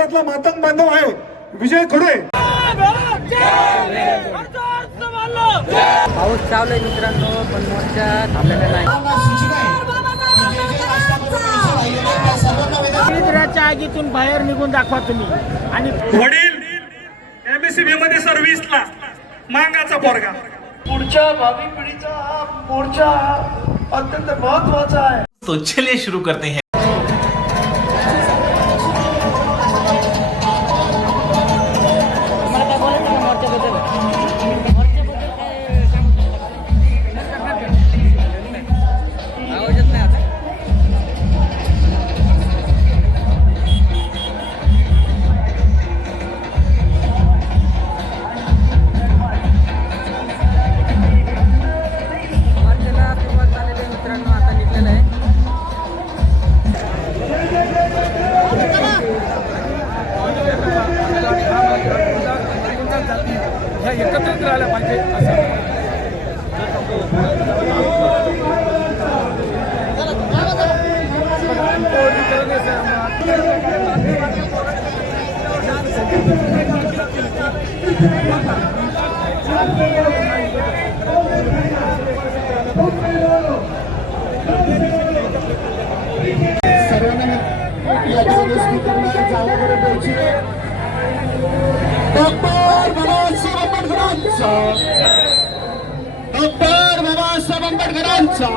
तालुक्यातला मातंग बांधव आहे विजय खुडे। पाऊस चालू आहे मित्रांनो, पण मोर्चा थांबलेला नाही। दरिद्राच्या आगीतून बाहेर निघून दाखवा तुम्ही। आणि वडील MSCB मध्ये सर्व्हिसला मांगाचा पोरगा। पुढच्या भावी पिढीचा हा मोर्चा अत्यंत महत्वाचा आहे। तो चलिए शुरू करते हैं। एकत्रित राहायला पाहिजे असं डॉक्टर बाबासाहेब आंबेडकरांचा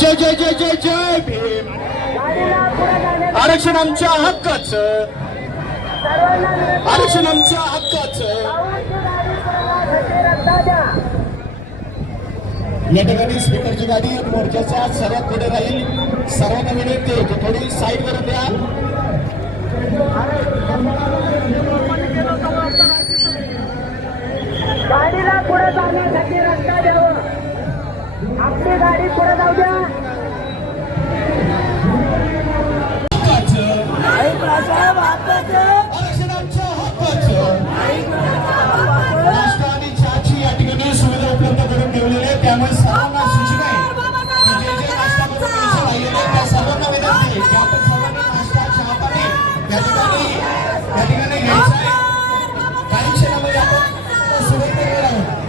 जय जय जय जय जय भीम। आरक्षण आमच्या हक्काचं, आरक्षण आमच्या हक्काचं। या ठिकाणी स्पीकरची गाडी मोर्चाच्या सर्वात पुढे राहील। सर्वांना विनंती आहे की थोडी साईड करून द्या। गाडीला पुढे जाण्यासाठी रस्ता द्यावा। आपली गाडी पुढे जाऊ द्या। नाश्ता आणि चहाची या ठिकाणी सुविधा उपलब्ध करून ठेवलेली आहे, त्यामुळे सर्वांना सूचना आहे की जे जे नाश्ता करून पैसे राहिलेले आहेत त्या सर्वांना विनंती आहे की आपण सर्वांनी नाश्ता चहा पाणी या ठिकाणी घ्यायचं आहे। काही क्षणामध्ये आपण सुरू करणार आहोत।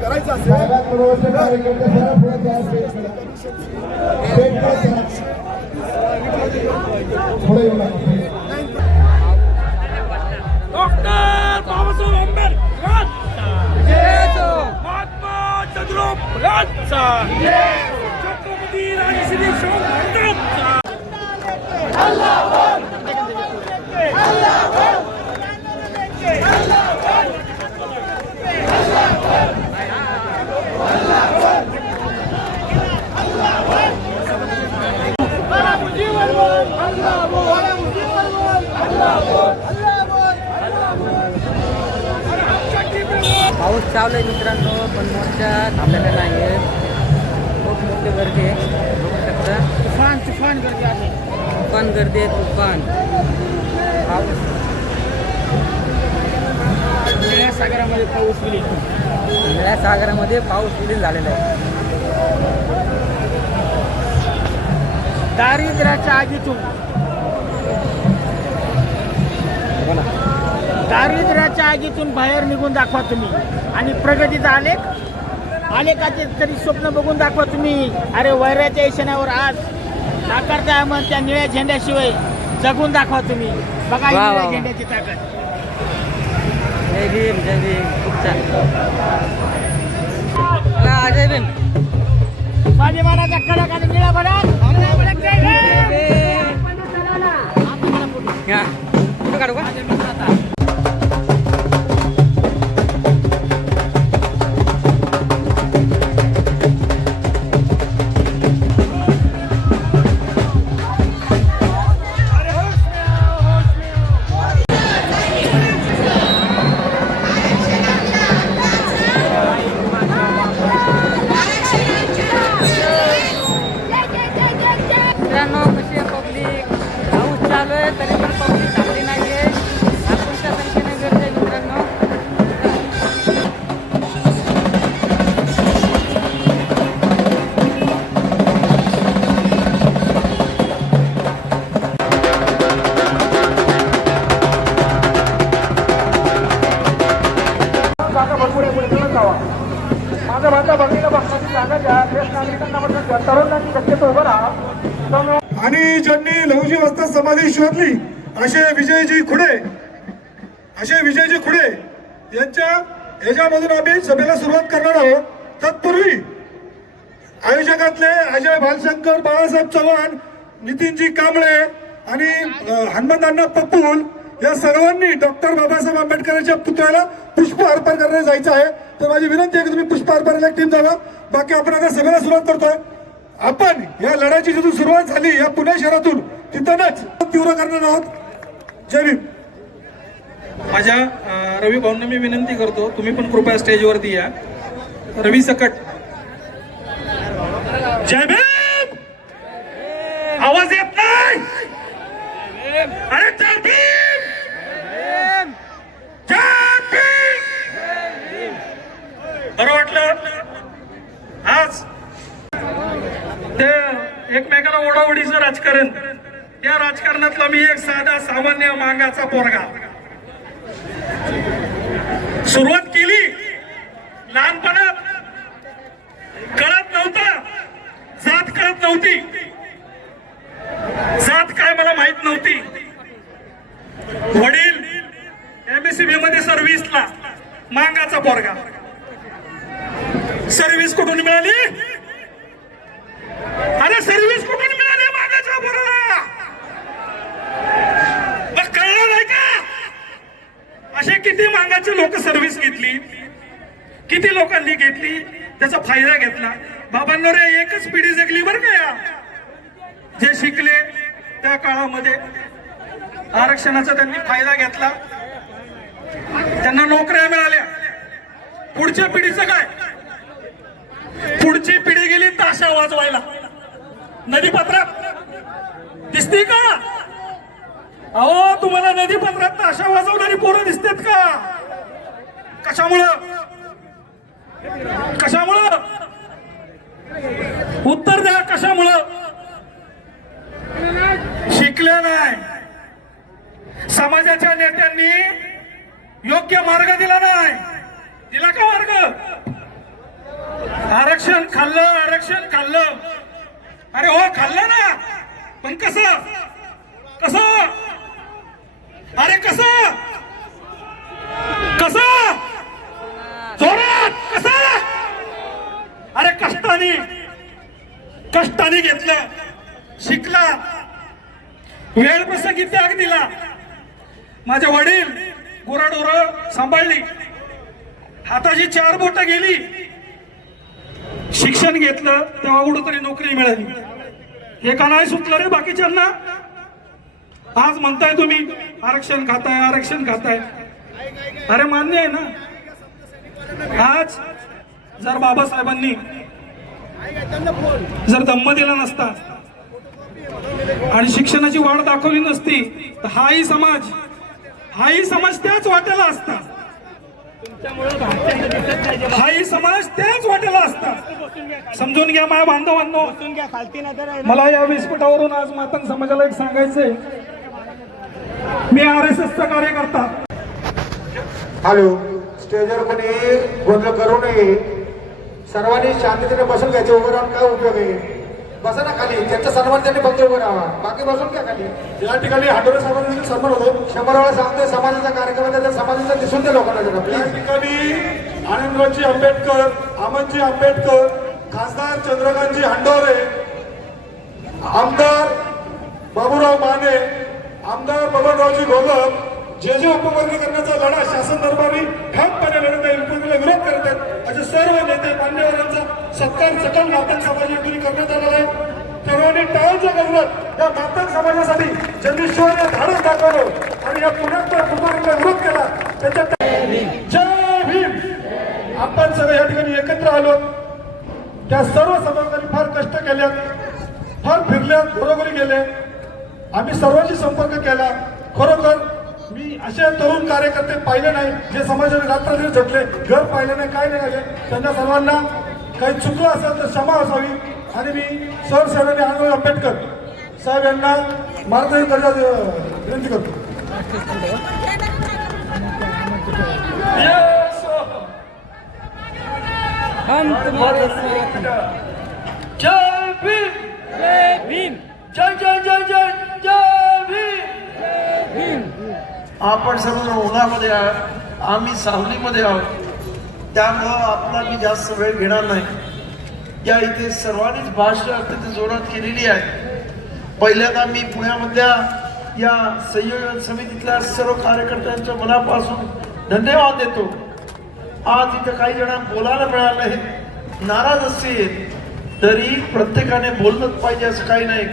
करायचं डॉक्टर बाबासाहेब आंबेडकर महात्मा ज्योतिराव छत्रपती राजश्री शाहू पाऊस चालू आहे मित्रांनो, पण मोर्चा थांबलेला नाही आहे। खूप मोठी गर्दी आहे, बघू शकता। तुफान गर्दी आहे, तुफान गर्दी आहे, तुफान पाऊस। निळ्या सागरामध्ये पाऊस विलीन, निळ्या सागरामध्ये पाऊस विलीन झालेला आहे। दारिद्र्याच्या आगीतून दारिद्र्याच्या आगीतून बाहेर निघून दाखवा तुम्ही आणि प्रगतीचा आलेखाचे तरी स्वप्न बघून दाखवा तुम्ही. अरे वैराच्या इशाण्यावर आज साकारता अहमद त्या निळ्या झेंड्याशिवाय जगून दाखवा तुम्ही. बघा ही वा, वा, निळ्या वा. झेंड्याची ताकद. जय भीम जय भीम. खूप छान. चला, जय भीम. स्वाभिमानाचा कडक आणि निळा भडक. जय भीम. हा. फोटो काढू का? मित्रांनो, कशी आहे पब्लिक? पाऊस चालू आहे तरी पण पब्लिक थांबली नाहीये. लाखोंच्या संख्येने गर्दी आहे मित्रांनो. जागा भरपूर आहे, पुढे तुम्ही जावा. माझं माझ्या बघणीला बघण्याची जागा द्या. ज्येष्ठ नागरिकांना म्हणतात द्या. तरुणांनी शक्यतो उभं राहा. आणि ज्यांनी लहुजी वस्ताद समाधी शोधली असे विजयजी खुडे यांच्या ह्याच्यामधून आम्ही सभेला सुरुवात करणार आहोत. तत्पूर्वी आयोजकातले अजय भालशंकर, बाळासाहेब चव्हाण, नितीनजी कांबळे आणि हनुमंतांना पप्पूल या सर्वांनी डॉक्टर बाबासाहेब आंबेडकरांच्या पुतळ्याला पुष्प अर्पण करण्याला जायचं आहे. तर माझी विनंती आहे की तुम्ही पुष्प अर्पणाला टीम जावा. बाकी आपण आता सभेला सुरुवात करतोय. आपण या लढ्याची जिथून सुरुवात झाली या पुणे शहरातून तिथूनच तीव्र करणार आहोत. जय भीम. माझ्या रवी भाऊंना मी विनंती करतो, तुम्ही पण कृपया स्टेजवरती या. रवी सकट. जय भीम. आवाज येत नाही. अरे जय भीम. जय भीम. बरं वाटलं आज ते एकमेकाला ओढाओढीचं राजकारण. त्या राजकारणातला मी एक साधा सामान्य मागाचा पोरगा. सुरुवात केली लहानपणात, कळत नव्हतं, जात कळत नव्हती. जात काय मला माहित नव्हती. वडील MSCB मध्ये सर्व्हिसला, मागाचा पोरगा. सर्व्हिस कुठून मिळाली? अरे सर्व्हिस कुठून मिळाली मागाच्या पोराला? मग कळलं नाही का? असे किती मागाचे लोक सर्व्हिस घेतली, किती लोकांनी घेतली, त्याचा फायदा घेतला. बाबांनो रे, एकच पिढी जगली बरं का या. जे शिकले त्या काळामध्ये आरक्षणाचा त्यांनी फायदा घेतला, त्यांना नोकऱ्या मिळाल्या. पुढच्या पिढीचं काय? पुढची पिढी गेली ताशा वाजवायला. नदीपात्रात दिसते का? अहो, तुम्हाला नदीपात्रात ताशा वाजवणारी पोरं दिसतात का? कशामुळं? कशामुळं? उत्तर द्या. कशामुळं? शिकले नाही. समाजाच्या नेत्यांनी योग्य मार्ग दिला नाही. दिला का मार्ग? आरक्षण खाल्लं. अरे हो, खाल्लं ना, पण कसं? अरे कसं जोरात कसं? अरे कष्टाने घेतलं, शिकला, वेळ प्रसंगी त्याग दिला. माझे वडील गुराढोरं सांभाळली, हाताची 4 बोटं गेली. शिक्षण घेतलं तेव्हा कुठंतरी नोकरी मिळाली. हे का नाही सुचलं रे बाकीच्यांना? आज म्हणताय तुम्ही आरक्षण खाताय. अरे मान्य आहे ना. आज जर बाबासाहेबांनी जर दम्म दिला नसता आणि शिक्षणाची वाढ दाखवली नसती तर हाही समाज त्याच वाट्याला असता. हाही समाज त्याच वाट्याला असता. समजून घ्या माझ्या बांधवांनो. मला या व्यासपीठावरून आज मातंग समाजाला एक सांगायचंय. मी RSSचा कार्यकर्ता. हॅलो, स्टेजवर कोणी गोंधळ करू नये. सर्वांनी शांततेने बसून घ्यायचे. उभं राहून काय उपयोग आहे? बसा ना खाली. त्यांचा सन्मान त्यांनी फक्त उभं राहा, बाकी बसून घ्या खाली. या ठिकाणी हाडोरे साहेबांचा सन्मान होतो. 100 वेळा सांगतोय, समाजाचा कार्यक्रम आहे, त्या समाजाचा दिसून द्या लोकांना जरा या प्लीज. ठिकाणी आनंदरावजी आंबेडकर, अमनजी आंबेडकर, खासदार चंद्रकांतजी हंडोरे, आमदार बाबूराव माने, आमदार बबनरावजी घोलप, जे उपवर्गीकरणाचा लढा शासन दरबारी ठामपणे लढत आहे, उपवर्गीला विरोध करत आहेत असे सर्व नेते मान्यवरांचा सत्कार सकल मातंग समाज योजने करण्यात आलेला आहे. सर्वांनी टाळ्यांच्या गजरात या मातंग समाजासाठी ज्यांनी शिवाय धाडस दाखवलं आणि या पुण्यात उपवर्गीला विरोध केला त्याच्या जय भीम. आपण सगळे या ठिकाणी एकत्र आलो. त्या सर्व समाजाने फार कष्ट केले, फार फिरल्यात, घरोघरी गेले, आम्ही सर्वांशी संपर्क केला. खरोखर मी असे तरुण कार्यकर्ते पाहिले नाही जे समाजाने रात्रदिवस झटले, घर पाहिले नाही, काय नाही आले. त्यांना सर्वांना काही चुकलं असेल तर क्षमा असावी. आणि मी सरसेनानी आनंदराव आंबेडकर साहेब यांना मार्गदर्शन करण्याची विनंती करतो. हम तुम्हारे साथ हैं. जय भीम, जय भीम, जय जय जय जय जय भीम. भीम. आपण सर्व उन्हामध्ये आहोत, आम्ही सावलीमध्ये आहोत, त्यामुळं आपला मी जास्त वेळ घेणार नाही. या इथे सर्वांनीच भाषण अत्यंत जोरात केलेली आहे. पहिल्यांदा मी पुण्यामधल्या या संयोजन समितीतल्या सर्व कार्यकर्त्यांच्या मनापासून धन्यवाद देतो. आज इथं काही जण बोलायला मिळालं नाही, नाराज असतील तरी प्रत्येकाने बोललंच पाहिजे असं काही नाही.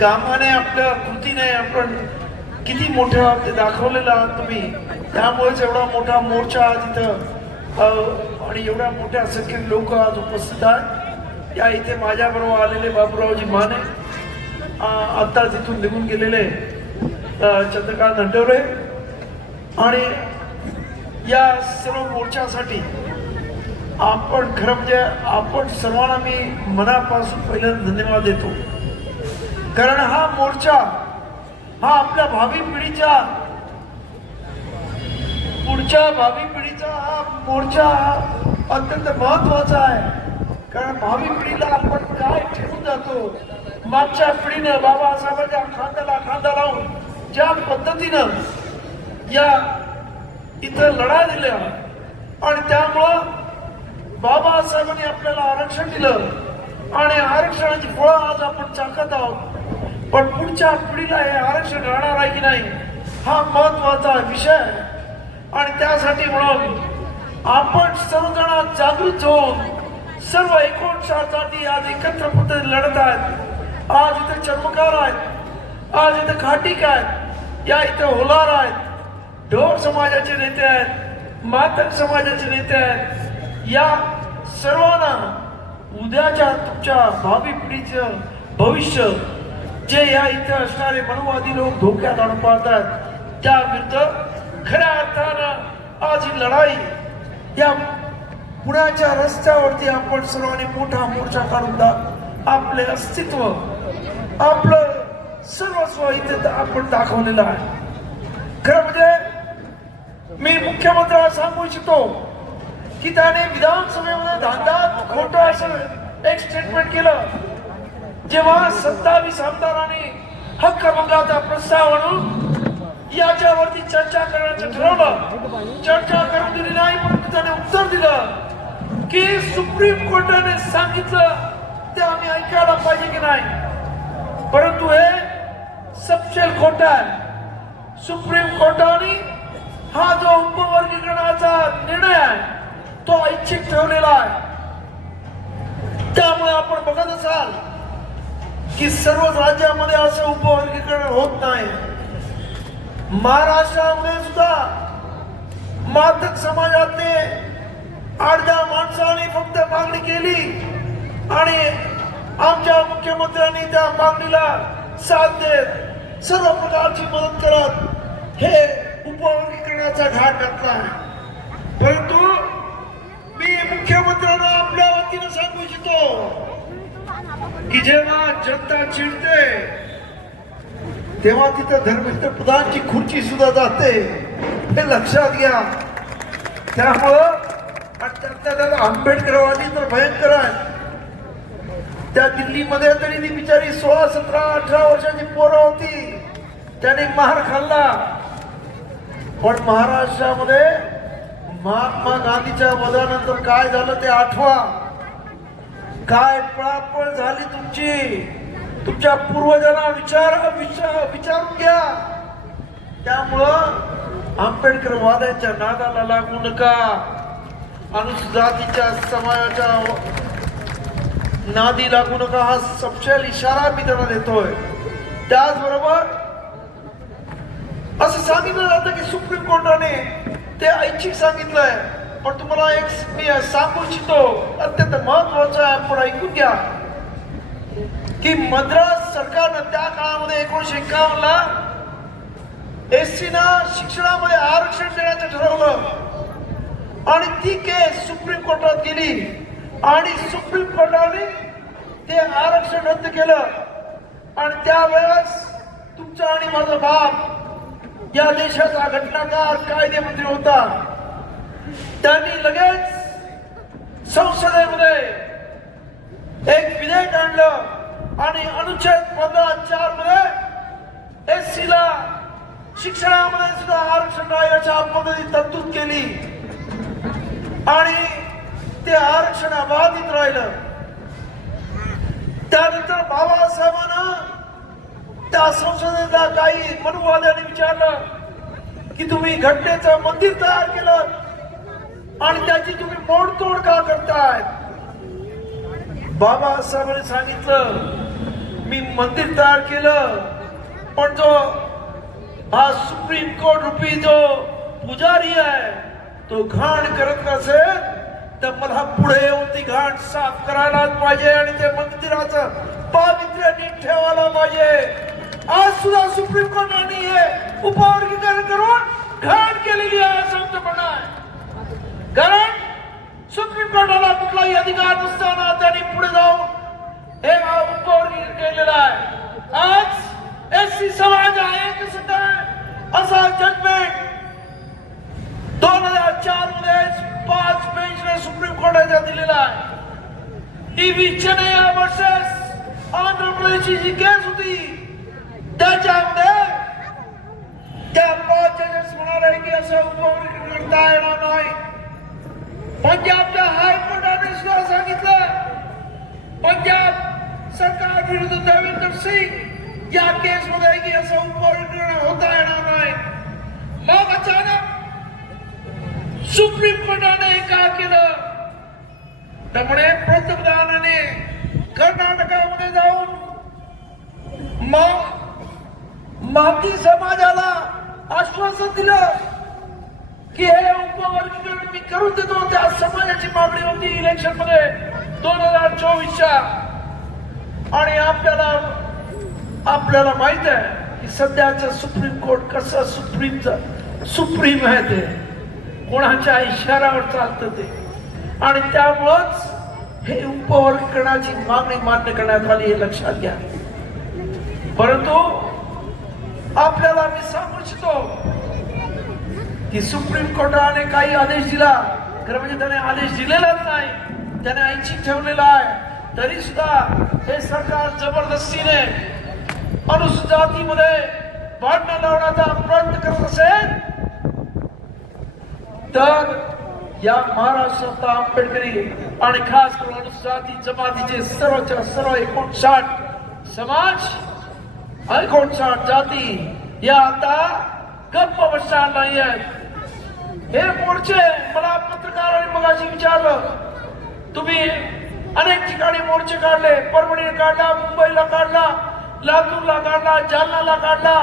कामाने, आपल्या कृतीने आपण किती मोठे आहात ते दाखवलेलं आहात तुम्ही. त्यामुळेच एवढा मोठा मोर्चा आज इथं आणि एवढ्या मोठ्या संख्येने लोक आज उपस्थित आहेत. या इथे माझ्याबरोबर आलेले बाबूरावजी माने, आत्ता तिथून निघून गेलेले चंद्रकांत हंडोरे, आणि या सर्व मोर्चासाठी आपण खरं म्हणजे आपण सर्वांना मी मनापासून पहिल्यांदा धन्यवाद देतो. कारण हा मोर्चा हा आपल्या भावी पिढीच्या, पुढच्या भावी पिढीचा हा मोर्चा अत्यंत महत्वाचा आहे. कारण भावी पिढीला आपण काय ठेवून जातो, मागच्या पिढीनं बाबासाहेबांच्या खांद्याला खांदा लावून ज्या पद्धतीनं या इथं लढा दिल्या, आणि त्यामुळं बाबासाहेबांनी आपल्याला आरक्षण दिलं आणि आरक्षणाची फळं आज आपण चाकत आहोत. पण पुढच्या पिढीला हे आरक्षण राहणार आहे की नाही हा महत्वाचा विषय आहे. आणि त्यासाठी म्हणून आपण सर्वजण जागृत होऊन सर्व 59 जाती आज एकत्र पद्धतीने लढत आहेत. आज इथे चर्मकार आहेत, आज इथे खाटीक आहेत, या इथे होलार आहेत, ढोर समाजाचे नेते आहेत, मातंग समाजाचे नेते आहेत. या सर्वांना उद्याच्या तुमच्या भावी पिढीचं भविष्य जे या इथे असणारे मनोवादी लोक धोक्यात आणून पाहतात, त्या विरुद्ध खऱ्या अर्थानं आज ही लढाई या पुण्याच्या रस्त्यावरती आपण सर्वांनी मोठा मोर्चा काढून आपले अस्तित्व, आपलं सर्वस्व इथे आपण दाखवलेलं आहे. खरं म्हणजे मी मुख्यमंत्र्याला सांगू इच्छितो की त्याने विधानसभेमध्ये धांदात खोटं असं एक स्टेटमेंट केलं. जेव्हा 27 आमदारांनी हक्कभंगाचा प्रस्ताव आणून याच्यावरती चर्चा करण्याचं ठरवलं, चर्चा करून दिली नाही, म्हणून त्याने उत्तर दिलं की सुप्रीम कोर्टाने सांगितलं ते आम्ही ऐकायला पाहिजे की नाही. परंतु हे सपशेल खोटं आहे. सुप्रीम कोर्टाने हा जो उपवर्गीकरणाचा निर्णय आहे तो ऐच्छिक ठेवलेला आहे. त्यामुळे आपण बघत असाल की सर्व राज्यामध्ये असं उपवर्गीकरण होत नाही. महाराष्ट्रामध्ये सुद्धा मातक समाजातले 8-10 माणसांनी फक्त मागणी केली आणि आमच्या मुख्यमंत्र्यांनी त्या मागणीला साथ देत सर्व प्रकारची मदत करत हे उपवर्गीकरणाचा घाट घातला. परंतु मी मुख्यमंत्र्यांना आपल्या वतीनं सांगू इच्छितो की जेव्हा जनता चिडते तेव्हा तिथं धर्मेंद्र प्रधानची खुर्ची सुद्धा जाते. हे लक्षात घ्या. त्यामुळं आणि त्यात आंबेडकरवादी तर भयंकर आहे. त्या दिल्लीमध्ये तरी ती बिचारी 16, 17, 18 वर्षाची पोरं होती, त्याने मार खाल्ला. पण महाराष्ट्रामध्ये महात्मा गांधीच्या वधानंतर काय झालं ते आठवा. काय पळापळ झाली तुमच्या पूर्वजांना विचारून घ्या. त्यामुळं आंबेडकर वादाच्या नादाला लागू नका. अनुसूचित जातीच्या समाजाच्या नादी लागू नका, हा सपशेल इशारा मी त्यांना देतोय. त्याचबरोबर असं सांगितलं जातं की सुप्रीम कोर्टाने ते ऐच्छिक सांगितलंय, पण तुम्हाला एक मी सांगू इच्छितो, अत्यंत महत्वाचं आहे, पण ऐकून घ्या की मद्रास सरकारनं त्या काळामध्ये 1951 ला SC ना शिक्षणामध्ये आरक्षण देण्याचं ठरवलं आणि ती केस सुप्रीम कोर्टात गेली आणि सुप्रीम कोर्टाने ते आरक्षण रद्द केलं. आणि त्यावेळेस तुमचा आणि माझा बाप या देशाचा घटनाकार कायदेमंत्री होता, त्यांनी लगेच संसदेमध्ये एक विधेयक आणलं आणि अनुच्छेद 15(4) मध्ये SC ला शिक्षणामध्ये सुद्धा आरक्षण राहण्याच्या पद्धती तरतूद केली आणि ते आरक्षण अबाधित राहिलं. त्यानंतर बाबासाहेबांना त्या संसदेला काही मनुवाद्यांनी विचारलं की तुम्ही घटनेचं मंदिर तयार केलं आणि त्याची तुम्ही मोडतोड का करताय. बाबासाहेबांनी सांगितलं मी मंदिर तयार केलं, पण जो हा सुप्रीम कोर्ट रूपी जो पुजारी आहे तो घाण करत नसेल तर मला पुढे येऊन ती घाण साफ करायलाच पाहिजे आणि ते मंदिराचं पावित्र्य नीट ठेवायला पाहिजे. आज सुद्धा सुप्रीम कोर्टाने हे उपवर्गीकरण करून घाण केलेली आहे असं आमचं म्हणणं आहे. कारण सुप्रीम कोर्टाला कुठलाही अधिकार नसताना त्यांनी पुढे जाऊन हे उपवर्गीकरण केलेलं आहे. आज SC समाज आहे कसं काय असा जजमेंट 2004 मध्ये 5 बेंचने सुप्रीम कोर्टाच्या दिलेला आहे. टीव्ही चेन्नई वर्सेस आंध्र प्रदेशची जी केस होती त्याच्यामध्ये त्या 5 जजेस म्हणाले की असं उपवर्गीकरण करता येणार नाही. पंजाबच्या हायकोर्टाने सुद्धा सांगितलं पंजाब सरकार विरुद्ध देवेंद्र सिंग या केस मध्ये की असं उपवर्गीकरण होता येणार नाही. मग अचानक सुप्रीम कोर्टाने काय केलं, त्यामुळे पंतप्रधानाने कर्नाटकामध्ये जाऊन माती समाजाला आश्वासन दिलं की हे उपवर्गीकरण मी करून देतो. त्या समाजाची मागणी होती इलेक्शन मध्ये 2024च्या. आणि आपल्याला माहित आहे की सध्याचं सुप्रीम कोर्ट कसं सुप्रीम आहे, ते कोणाच्या इशाऱ्यावर चालतं ते. आणि त्यामुळंच हे उपवर्गीकरणाची मागणी मान्य करण्यात आली हे लक्षात घ्या. परंतु आपल्याला मी सांगू इच्छितो की सुप्रीम कोर्टाने काही आदेश दिला, खरं म्हणजे त्याने आदेश दिलेलाच नाही, त्याने ऐच्छिक ठेवलेला आहे. तरी सुद्धा हे सरकार जबरदस्तीने अनुसूचित जातीमध्ये भांडण लावण्याचा प्रयत्न करत असेल तर या महाराष्ट्रातला आंबेडकरी आणि खास करून अनुसूचित जाती जमातीचे सर्वच्या सर्व 59 समाज 59 जाती या आता गप्प बसणार नाही आहेत. हे मोर्चे मला पत्रकारांनी मगाशी विचारलं, तुम्ही अनेक ठिकाणी मोर्चे काढले, परभणीला काढला, मुंबईला काढला, लातूरला काढला, जालनाला काढला,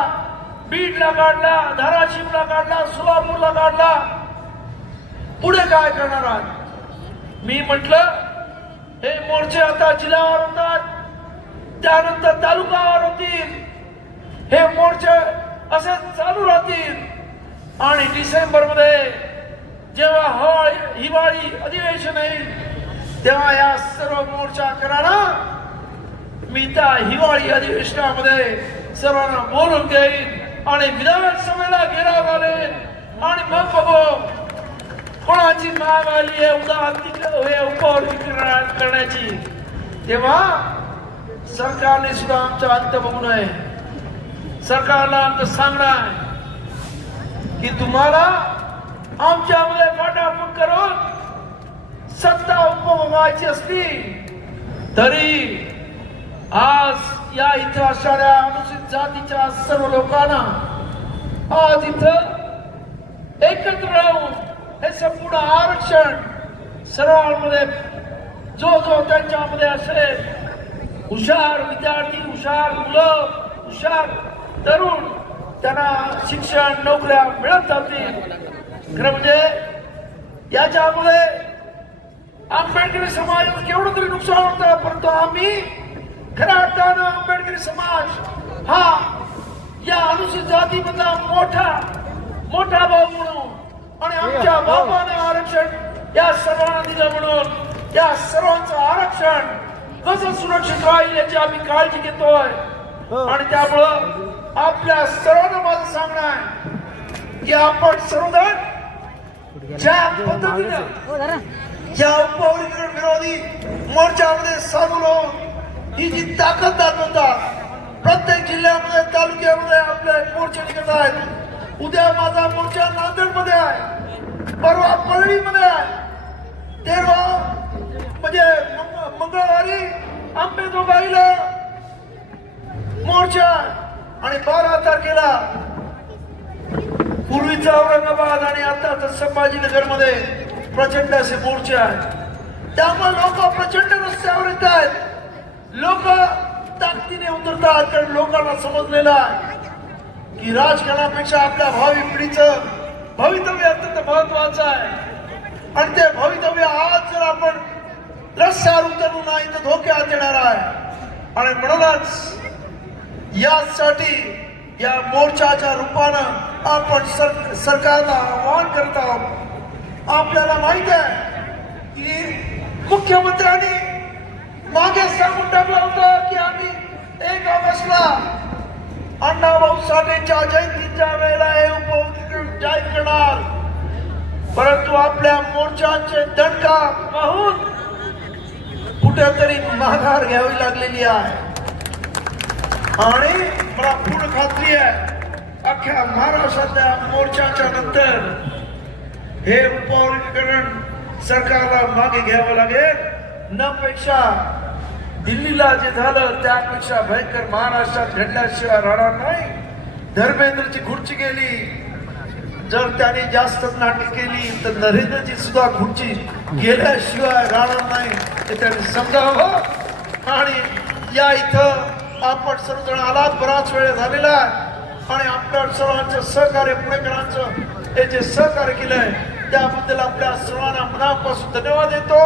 बीडला काढला, धाराशिवला काढला, सोलापूरला काढला, पुढे काय करणार आहात. मी म्हटलं हे मोर्चे आता जिल्ह्यावर होतात, त्यानंतर तालुक्यावर होतील, हे मोर्चे असे चालू राहतील आणि डिसेंबर मध्ये जेव्हा हिवाळी अधिवेशन येईल तेव्हा या सर्व मोर्चा करणार मी त्या हिवाळी अधिवेशनामध्ये सर्वांना बोलून देईन आणि विधानसभेला घेराव घालेन आणि मग बघू कोणाची माग आली आहे उपवर्ती करण्याची, तेव्हा सरकारने सुद्धा आमचा अंत बघू नये. सरकारला आमचं सांगणं आहे की तुम्हाला आमच्यामध्ये वाटाफूट करून सत्ता उपभोगायची असली तरी आज या इथं असणाऱ्या अनुसूचित जातीच्या सर्व लोकांना आज इथं एकत्र राहून हे संपूर्ण आरक्षण सर्वांमध्ये जो त्यांच्यामध्ये असेल, हुशार विद्यार्थी, हुशार मुलं, हुशार तरुण, त्यांना शिक्षण नोकऱ्या मिळत जातील. खरं म्हणजे याच्यामध्ये आंबेडकरी समाज केवढं तरी नुकसान होतं, परंतु आम्ही खऱ्या अर्थानं आंबेडकरी समाज हा या अनुसूचित जातीमधला मोठा भाऊ म्हणून आणि आमच्या बाबाने आरक्षण या सर्वांना दिलं म्हणून या सर्वांचं आरक्षण कसं सुरक्षित राहील याची आम्ही काळजी घेतोय. आणि त्यामुळं आपल्या सर्वांना माझं सांगणं आहे की आपण सर्वजण ज्या पद्धतीनं या उपवर्गीकरण विरोधी मोर्चामध्ये साधलो ही जी ताकद दाखवतात, प्रत्येक जिल्ह्यामध्ये तालुक्यामध्ये आपले मोर्चे निघत आहेत. उद्या माझा मोर्चा नांदेडमध्ये आहे, परवा परळीमध्ये आहे, 13 म्हणजे मंगळवारी आंबेजोगाईला मोर्चा आणि 12 तारखेला पूर्वीचा औरंगाबाद आणि आता संभाजीनगर मध्ये प्रचंड असे मोर्चे आहेत. त्यामुळे लोक प्रचंड रस्त्यावर येत आहेत, लोक ताकदीने उतरतात. कारण लोकांना समजलेलं आहे की राजकारणापेक्षा आपल्या भावी पिढीचं भवितव्य अत्यंत महत्वाचं आहे आणि ते भवितव्य आज जर आपण रस्त्यावर उतरलो नाही तर धोक्यात येणार आहे. आणि म्हणूनच यासाठी या मोर्चाच्या रूपानं आपण सरकारला आवाहन करत आहोत. आपल्याला माहित आहे की मुख्यमंत्र्यांनी मागे सांगून टाकलं होतं की आम्ही 1 ऑगस्टला अण्णाभाऊ साठेंच्या जयंतीच्या वेळेला हे उपवर्गीकरण जाहीर करणार, परंतु आपल्या मोर्चाचे दणका पाहून कुठेतरी माघार घ्यावी लागलेली आहे. आणि मला पूर्ण खात्री आहे अख्ख्या महाराष्ट्रातल्या मोर्चाच्या नंतर हे उपवर्गीकरण सरकारला मागे घ्यावं लागेल. नपेक्षा दिल्लीला जे झालं त्यापेक्षा भयंकर महाराष्ट्रात घडल्याशिवाय राहणार नाही. धर्मेंद्रची खुर्ची गेली, जर त्याने जास्त नाटक केली तर नरेंद्रची सुद्धा खुर्ची गेल्याशिवाय राहणार नाही हे त्यांनी समजावं. आणि या इथं आपण सर्वजण आलात, बराच वेळ झालेला आहे आणि आपल्या सर्वांचं सहकार्य पुणेकरांचं हे जे सहकार्य केलंय त्याबद्दल आपल्या सर्वांना मनापासून धन्यवाद देतो.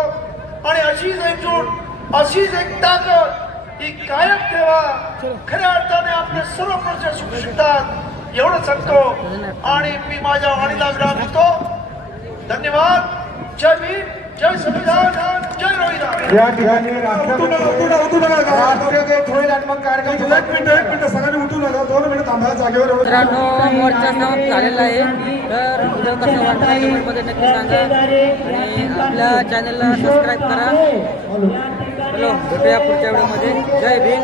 आणि अशीच एकजूट, अशीच एक ताकद ही कायम ठेवा. खऱ्या अर्थाने आपले सर्व प्रश्न सुटू शकतात एवढं सांगतो आणि मी माझ्या वाणीला विराम देतो. धन्यवाद. जय भीम, जय संविधान, जय रोहिदास. या ठिकाणी राष्ट्रीय गीत होईल आणि मग कार्यक्रम एक मिनिट सगळ्यांनी उठू नका, 2 मिनिट थांबा जागेवर. मित्रांनो, मोर्चा समाप्त झालेला आहे. तर व्हिडिओ कसं वाटतं कमेंटमध्ये नक्की सांगा आणि आपल्या चॅनलला सबस्क्राईब करा. चलो भेटूया पुढच्या व्हिडिओमध्ये. जय भीम.